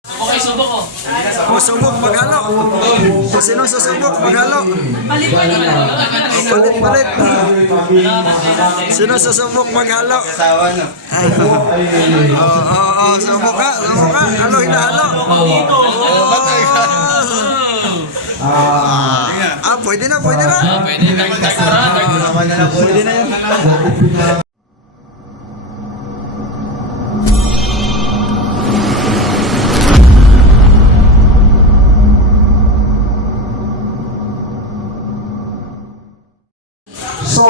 Okay, subok ko. Masubok, maghalo. Sino susubok, maghalo. Palit-palit. Palit-palit. Sino susubok, maghalo. Oo, subok ka, subok ka. Halo, hinahalo. Pwede na, pwede na. Pwede na. Pwede na yan. So,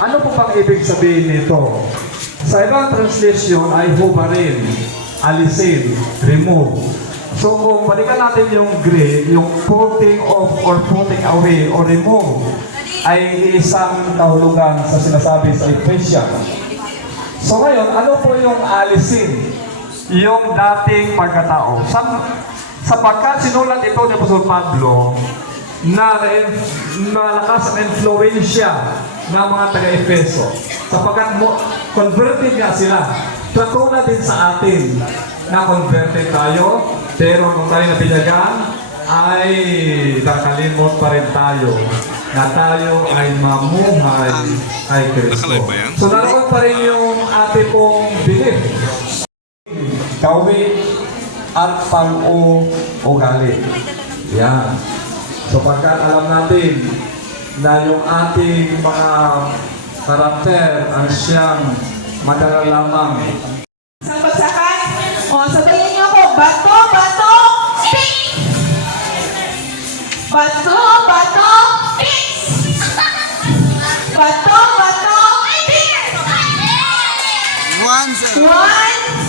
ano po bang ibig sabihin nito? Sa ibang translation ay hubarin, alisin, remove. So, kung balikan natin yung Greek, yung putting off or putting away or remove ay isang kahulugan sa sinasabi sa Ephesians. So ngayon, ano po yung alisin? Yung dating pagkatao. Sapagkat sinulat ito ni Apostol Pablo na malakas ang influensya ng mga taga-Efeso. Sapagkat converted nga sila. Katulad din sa atin na converted tayo, pero kung tayo napinyagan, ay nakalimot pa rin tayo na tayo ay mamuhay kay Kristo. So naroon pa rin yung ating pong belief. Kawit at pang-ugali. Yan. So pagka alam natin na yung ating mga karakter ang siyang madala lamang. Isang bagsakan. O, sabihin niyo ako, bato, bato, stick! Bato, bato, stick! Bato, bato, stick! One, sir. 1,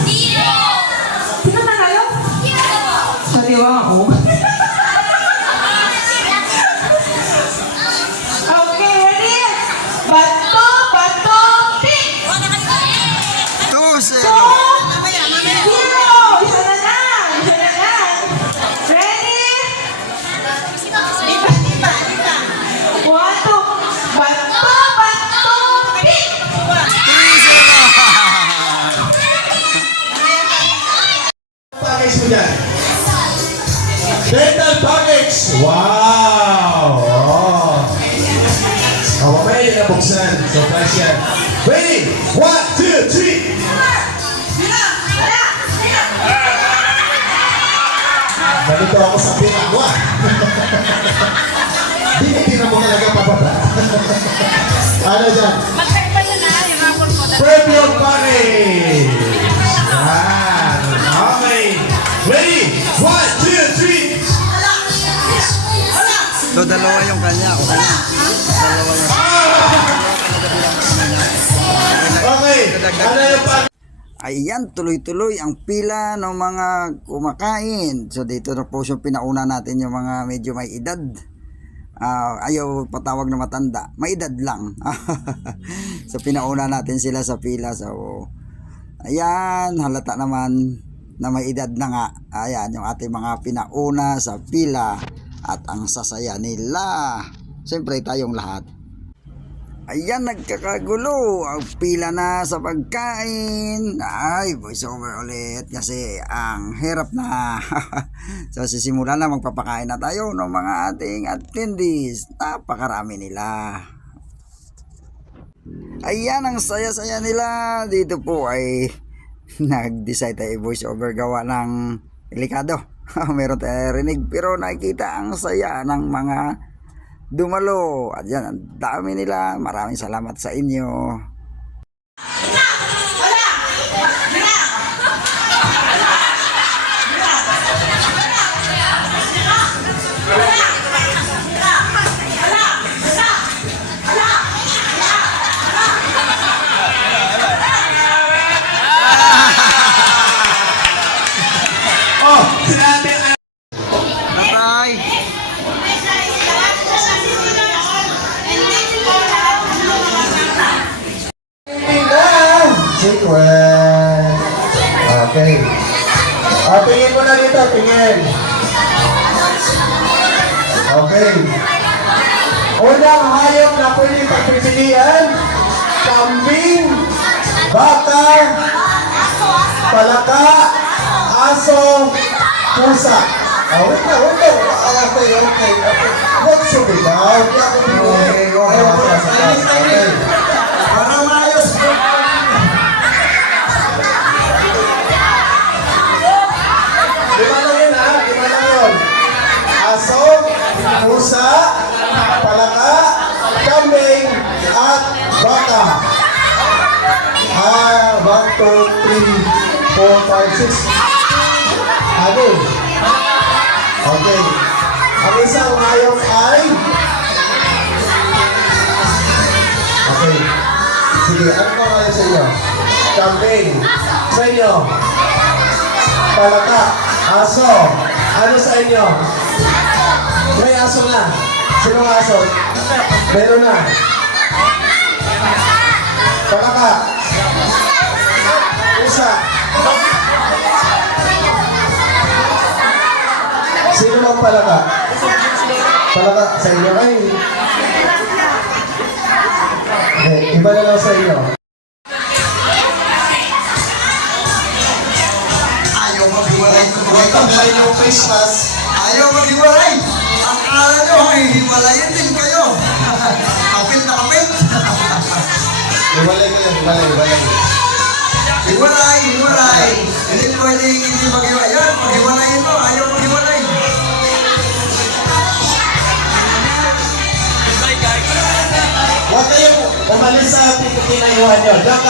0! Sino na kayo? Sa diwa ako. Okay, ready? Bato, bato, stick! 2, sir. 2, 0! Isa na lang! Isa na lang! Ready? 1, 2, bato, bato, stick! 3, 0. Package mo dyan. Dental package! Wow! Mamaya yun na buksan. Surprise yan. Ready? 1, 2, 3! Nandito ako sa pinakwa. Di mo talaga papata. Ano dyan? Premium package! Yan. Okay. Ready? 1, 2, 3! So, dalawa yung kanya. O kanya. Dalawa yung Okay. Ano yung package? Ayan, tuloy-tuloy ang pila ng mga kumakain. So dito na po yung pinauna natin yung mga medyo may edad. Ayaw patawag na matanda. May edad lang. So pinauna natin sila sa pila. So ayan, halata naman na may edad na nga. Ayan, yung ating mga pinauna sa pila. At ang sasaya nila. Siyempre tayong lahat. Ayan, nagkakagulo. Ang pila na sa pagkain. Ay, voice over ulit. Kasi ang hirap na. So, sisimula na magpapakain na tayo ng mga ating attendees. Napakarami nila. Ayan, ang saya-saya nila. Dito po ay nag-decide tayo voice over gawa ng delikado. Meron tayo rinig. Pero nakikita ang saya ng mga dumalo. At yan, ang dami nila. Maraming salamat sa inyo. Oh, sinabi ang Bye-bye. secret. Okay. Tingin mo na dito, tingin. Okay. Unang hayop na pwedeng pagpipilian, kambing, baka, palaka, aso, pusa. Wait lang, wait lang. Okay. Huwag sumigaw. Hindi ako pinili. Okay. Para maayos po. Lima lang yun ha, lima lang yun. Aso, pusa, palaka, kambing, at baka. 1, 2, 3, 4, 5, 6. Ano? Okay. Ang isang hayop ay... Okay. Sige, ano pa kayo sa inyo? Kambing. Sa inyo? Palaka. Aso. Ano sa inyo? May aso na. Sinong aso? Meron na. Palaka. Pusa. Sino ang palaka? Palaka sa inyo ay... iba na lang sa inyo. Ayaw maghiwalay. Ito, dahil yung face mask. Ayaw maghiwalay. Ang akala nyo, hiwalayin din kayo. Kapit na kapit. Iwalay ko yan, iwalay. Hiwalay. Hindi pwedeng hindi maghiwalay. Yan, maghiwalayin mo. Ayaw maghiwalay. Huwag kayo umalis sa pinayuhan nyo. Diyan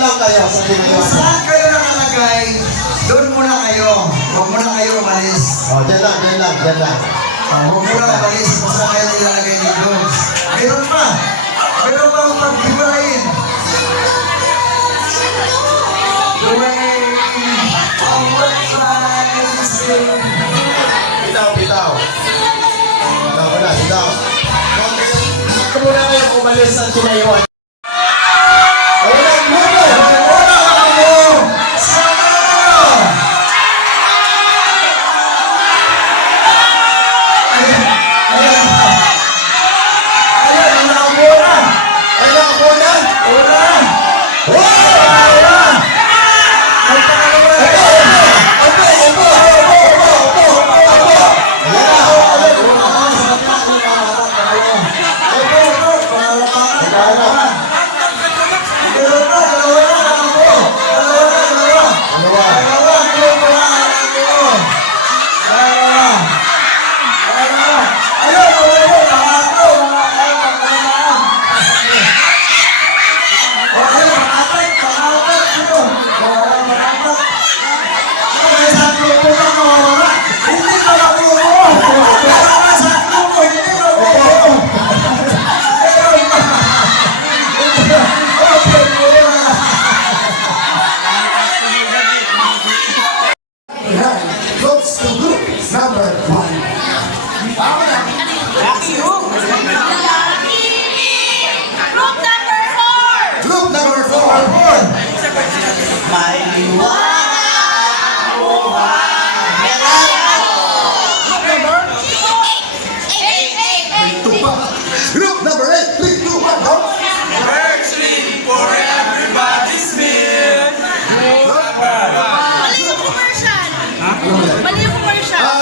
lang kayo sa pinayuhan nyo. Saan kayo nakalagay? Doon muna kayo. Huwag muna kayo umalis. Diyan lang. Huwag muna umalis. Basta kayo nilalagay dito. Meron pa ang paghiwalayin. Bitaw. Huwag muna kayo umalis sa pinayuhan. Goes to group number 1. Group number 4. Group number 8. 3, 2, 1, go. Mali yung commercial.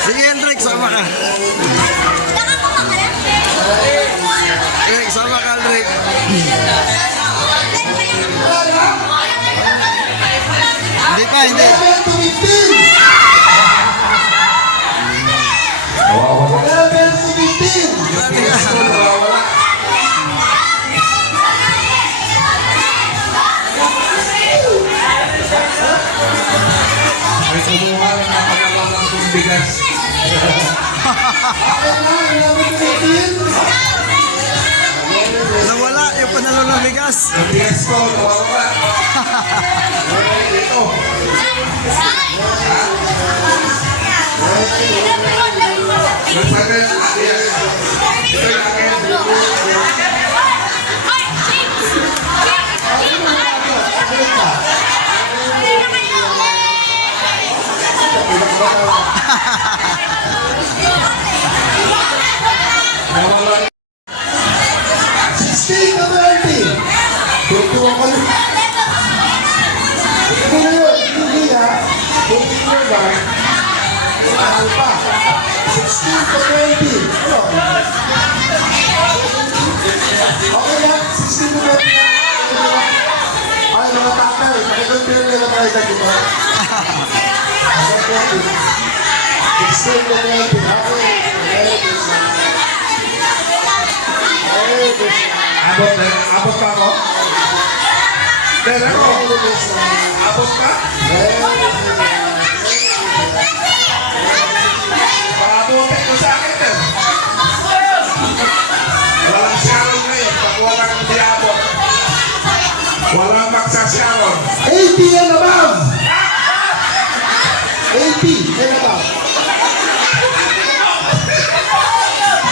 Sige, Hendrik, sama ka. Sama ka, Hendrik. Hindi pa, hindi. Level 17. May kumuha ng napakalaman kong bigas. Nawala yung panalo ng bigas. Ang bigas ko, nawawala. Ito. Nagpapit. Sixteen to 20. Tutuwa ko lang. Ito na yun. Hindi ha. Tutuwa ba? Mahal pa. 16 to 20. Ano? Okay yan. 16 to 20. Ay, mga tatay. Pakikontrol nila tayo na dito. 16 to 20. Okay. Abot pa ako? Dahil ako, abot pa? Paabutin ko sa akin din. Walang Sharon ngayon, pag walang diabot. Walang magsasharon. 80 and above. 80 and above.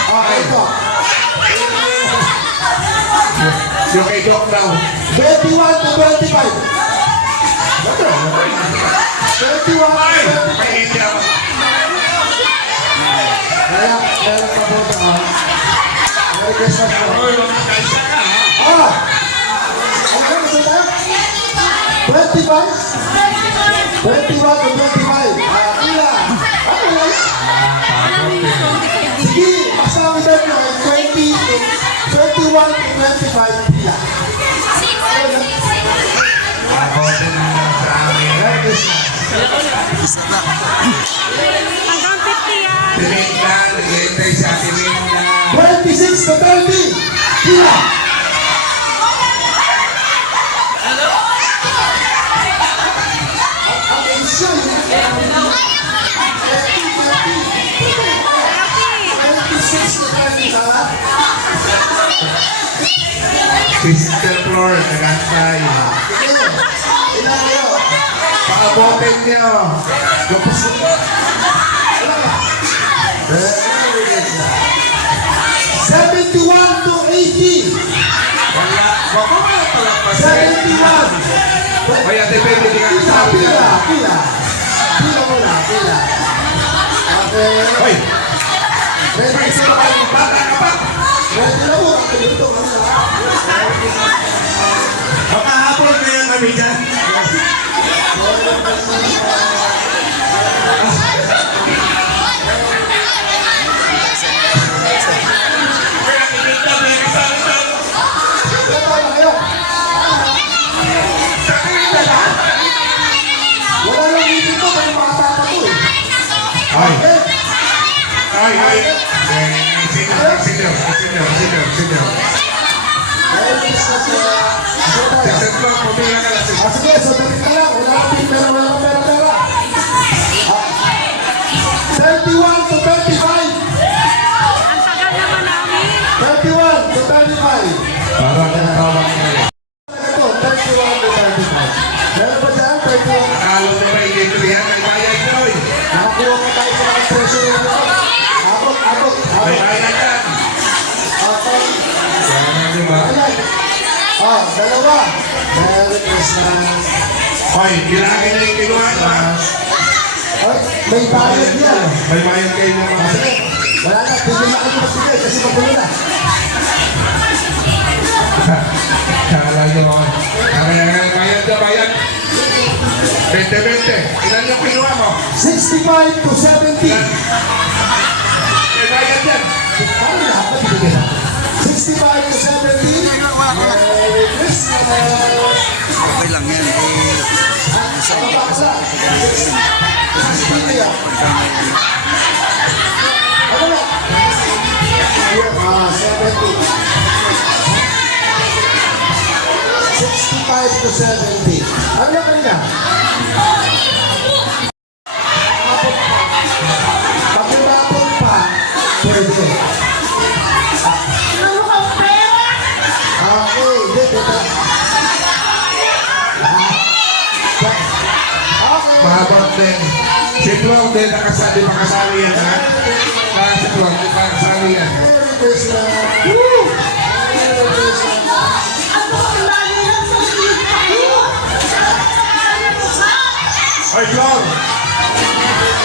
Okay po. Yung kay Doc daw. 21 to 25. 21 to Ay! 25. May hindi ako. Kaya, meron pa po ito. Merry Christmas po. Uy, magkakaisa ka ha? Ah! Okay, gusto tayo? 25? 21 to 25. Ila. Ano yan? Sige, basta ang edad nyo ay 21 to 25 pila. Abotin mo na sa amin. Merry Christmas. Isa na. Hanggang 50 yan. Timinda, nag-iintay sa Timinda. 26 to 30 pila. Ang isya yun. 26 to 30 ha? Sister Flor, nagantay. Sige. Ilan kayo? Paabotin niyo. Kapos. Very good. 71 to 80. Wala. Baka wala pala pa siya. 71. Kaya depende di ka Pila, kasama pila, yan. pila. Pila muna, pila. Okay. Hoy! Ready May sa sino ka yung bata ka pa? Ready na po. Dito kami na. Makahapon kaya kami dyan. Kaya Timinda, may kasama sa Ilan taon na kayo? sa Timinda lahat. Wala lang dito ko. May mga tata ko eh. Ay! Okay. Ay! Sino? Merry Christmas na. Sister Flor, pumila ka lang. Sige, so dali ka lang. Wala kang pera, wala kang pera. 31 to 35. Ang tagal naman namin. 31 to 35. Parang natawag ngayon. Ito, 31 to 35. Meron ba dyan? 31. Akala mo ba hindi tulihan ng bayad nyo eh? Nakakuha ka tayo sa mga presyo nyo. Abot. May bayad yan. Okay. Kaya di ba? Ayan. Dalawa. Merry Christmas. Hoy, bilangin na yung kinuha nyo ha? Ay, may bayad yan. May bayad kayo ng mga... Sige, wala na. Tigil na kayo magbigay kasi magulo na. Kala nyo ako. Bayad na bayad. 20-20. Ilan yung kinuha mo? 65 to 70. May bayad yan. Paano na? Ba't bigyan na? 65 to 70. Merry Christmas. Okay lang yan. Isa Ang bakla. 60 yan. Ano na? 70. 65 to 70. Ano yan kanina? Pag nabapon pa, pwede. Ano ka pera? Okay, dito. Okay. Mahabang din. Si Flor din nakasali, makasali yan ha? Para si Flor, makasali yan. Merry Christmas! Merry Christmas! Ay, Flor!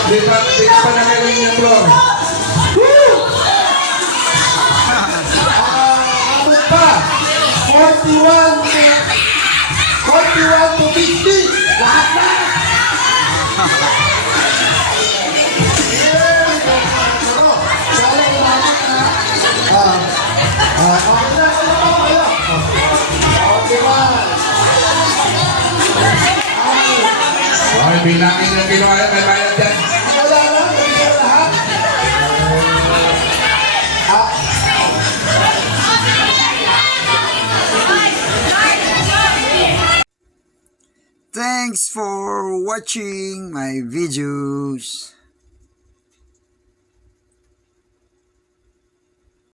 Di ka pa nakaling niya, Flor. Abot pa! 41 to 50! Lahat na! Sana umabot na. Okay na, okay ba? Ay, bilangin yung kinuha, may bayad dyan. Wala na, nabigyan lahat. Thanks for watching my videos.